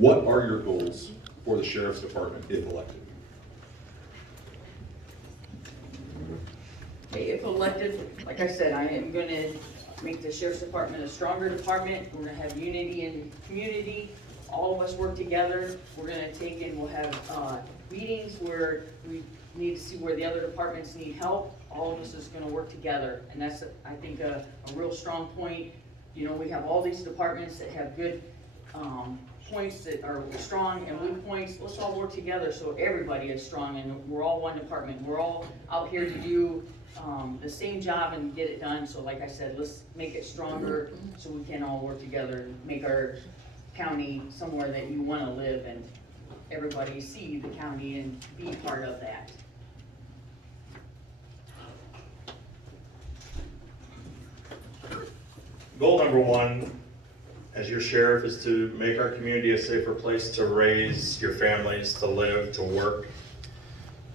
What are your goals for the Sheriff's Department if elected? Okay, if elected, like I said, I am gonna make the Sheriff's Department a stronger department. We're gonna have unity in the community. All of us work together. We're gonna take and we'll have, meetings where we need to see where the other departments need help. All of us is gonna work together, and that's, I think, a real strong point. You know, we have all these departments that have good, points that are strong and weak points. Let's all work together so everybody is strong and we're all one department. We're all out here to do the same job and get it done. So like I said, let's make it stronger so we can all work together and make our county somewhere that you want to live and everybody see the county and be part of that. Goal number one, as your sheriff, is to make our community a safer place to raise your families, to live, to work.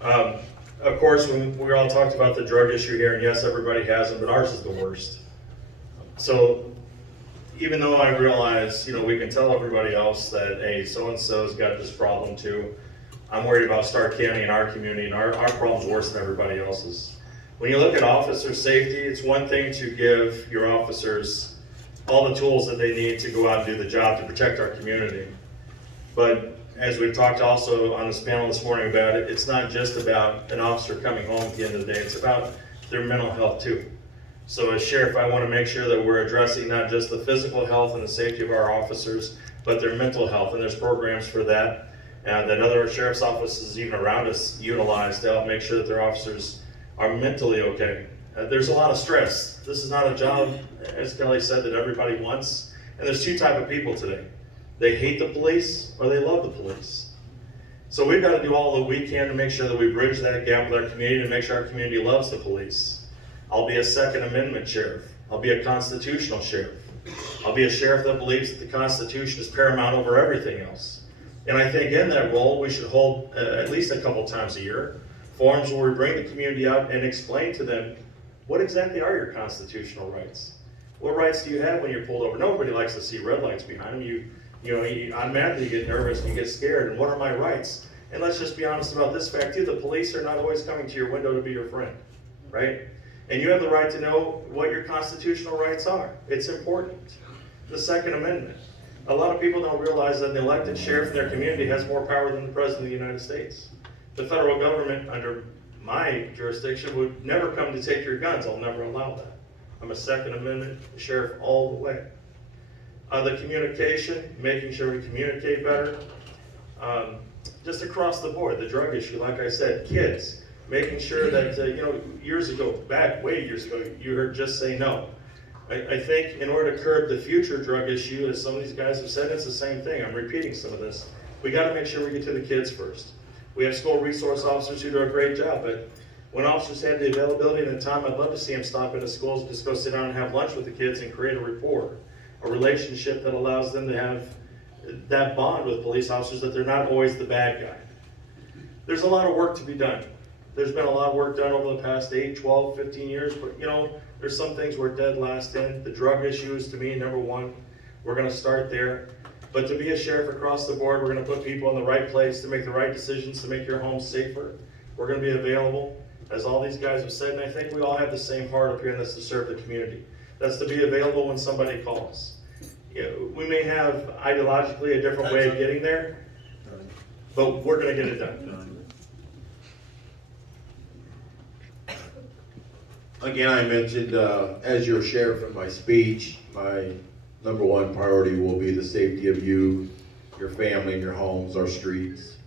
Of course, when we all talked about the drug issue here, and yes, everybody has them, but ours is the worst. So even though I realize, we can tell everybody else that, hey, so-and-so's got this problem too, I'm worried about Starke County and our community, and our problem's worse than everybody else's. When you look at officer safety, it's one thing to give your officers all the tools that they need to go out and do the job to protect our community. But as we've talked also on this panel this morning about it, it's not just about an officer coming home at the end of the day, it's about their mental health too. So as sheriff, I want to make sure that we're addressing not just the physical health and the safety of our officers, but their mental health, and there's programs for that. That other sheriff's offices even around us utilize to help make sure that their officers are mentally okay. There's a lot of stress. This is not a job, as Kelly said, that everybody wants. And there's two types of people today. They hate the police or they love the police. So we've got to do all that we can to make sure that we bridge that gap with our community and make sure our community loves the police. I'll be a Second Amendment sheriff. I'll be a constitutional sheriff. I'll be a sheriff that believes that the Constitution is paramount over everything else. And I think in that role, we should hold at least a couple times a year forums where we bring the community out and explain to them, what exactly are your constitutional rights? What rights do you have when you're pulled over? Nobody likes to see red lights behind them. You automatically get nervous and you get scared. And what are my rights? And let's just be honest about this fact too. The police are not always coming to your window to be your friend, right? And you have the right to know what your constitutional rights are. It's important. The Second Amendment. A lot of people don't realize that an elected sheriff in their community has more power than the President of the United States. The federal government, under my jurisdiction, would never come to take your guns. I'll never allow that. I'm a Second Amendment sheriff all the way. The communication, making sure we communicate better. Just across the board, the drug issue, like I said, kids, making sure that, years ago, way years ago, you heard just say no. I think in order to curb the future drug issue, as some of these guys have said, it's the same thing. I'm repeating some of this. We got to make sure we get to the kids first. We have school resource officers who do a great job, but when officers have the availability and the time, I'd love to see them stop into schools and just go sit down and have lunch with the kids and create a rapport, a relationship that allows them to have that bond with police officers, that they're not always the bad guy. There's a lot of work to be done. There's been a lot of work done over the past 8, 12, 15 years, but there's some things we're dead last in. The drug issue is, to me, number one. We're going to start there. But to be a sheriff across the board, we're going to put people in the right place to make the right decisions, to make your home safer. We're going to be available, as all these guys have said, and I think we all have the same heart up here, and that's to serve the community. That's to be available when somebody calls. We may have ideologically a different way of getting there, but we're going to get it done. Again, I mentioned, as your sheriff in my speech, my number one priority will be the safety of you, your family, and your homes, our streets,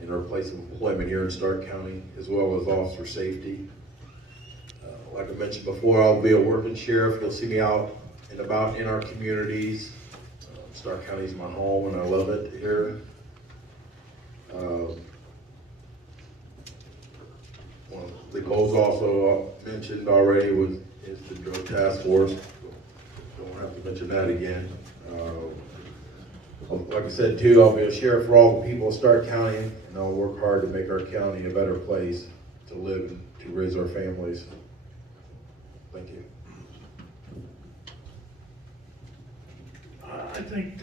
and our place of employment here in Starke County, as well as officer safety. Like I mentioned before, I'll be a working sheriff. You'll see me out and about in our communities. Starke County is my home, and I love it here. One of the goals also mentioned already is the drug task force. Don't have to mention that again. Like I said too, I'll be a sheriff for all the people of Starke County, and I'll work hard to make our county a better place to live and to raise our families. Thank you. I think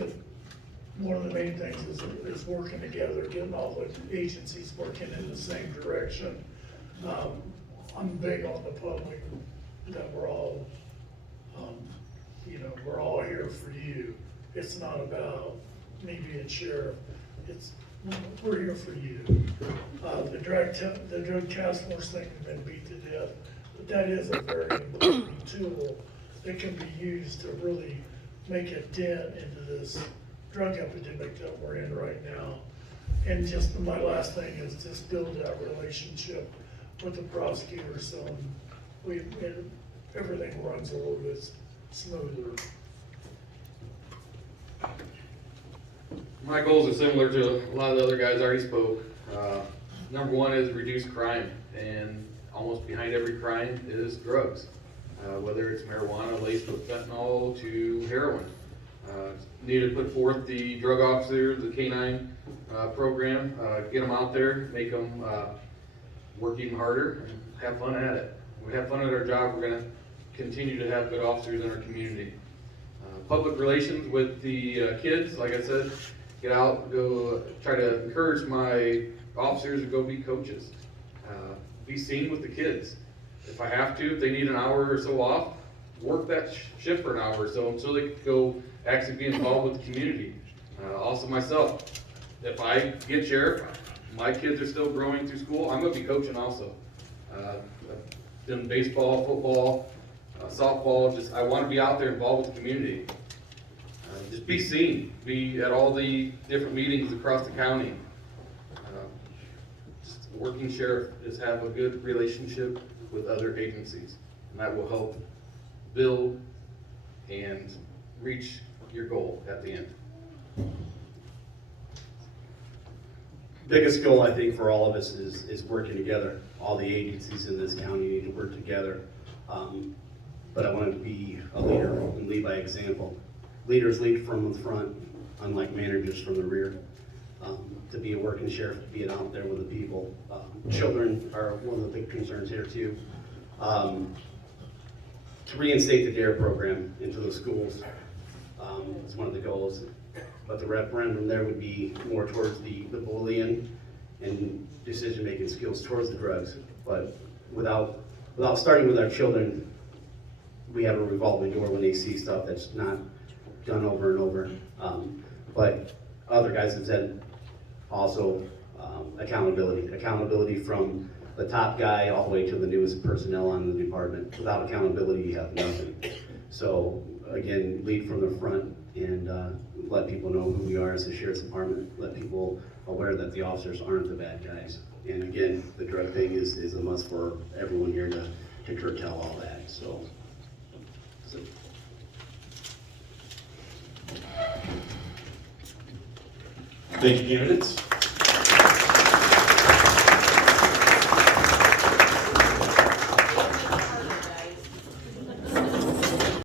one of the main things is working together, getting all the agencies working in the same direction. I'm big on the public, that we're all, we're all here for you. It's not about me being sheriff, it's, we're here for you. The drug task force thing has been beat to death, but that is a very important tool that can be used to really make a dent into this drug epidemic that we're in right now. And just my last thing is just build that relationship with the prosecutor, so everything runs a little bit smoother. My goals are similar to a lot of the other guys already spoke. Number one is reduce crime, and almost behind every crime is drugs. Whether it's marijuana laced with fentanyl to heroin. Need to put forth the drug officer, the K-9 program, get them out there, make them work even harder, and have fun at it. When we have fun at our job, we're gonna continue to have good officers in our community. Public relations with the kids, like I said, get out, go try to encourage my officers to go be coaches. Be seen with the kids. If I have to, if they need an hour or so off, work that shift for an hour or so until they can go actually be involved with the community. Also myself, if I get sheriff, my kids are still growing through school, I'm gonna be coaching also. I've done baseball, football, softball, I wanna be out there involved with the community. Just be seen, be at all the different meetings across the county. Just a working sheriff is have a good relationship with other agencies, and that will help build and reach your goal at the end. Biggest goal, I think, for all of us is working together. All the agencies in this county need to work together. But I want to be a leader and lead by example. Leaders lead from the front, unlike managers from the rear. To be a working sheriff, to be out there with the people. Children are one of the big concerns here too. To reinstate the DARE program into the schools is one of the goals. But the referendum there would be more towards the bullying and decision-making skills towards the drugs. But without starting with our children, we have a revolving door when they see stuff that's not done over and over. But other guys have said also accountability from the top guy all the way to the newest personnel on the department. Without accountability, you have nothing. So again, lead from the front and let people know who we are as a sheriff's department. Let people aware that the officers aren't the bad guys. And again, the drug thing is a must for everyone here to curtail all that. So. Thank you, candidates.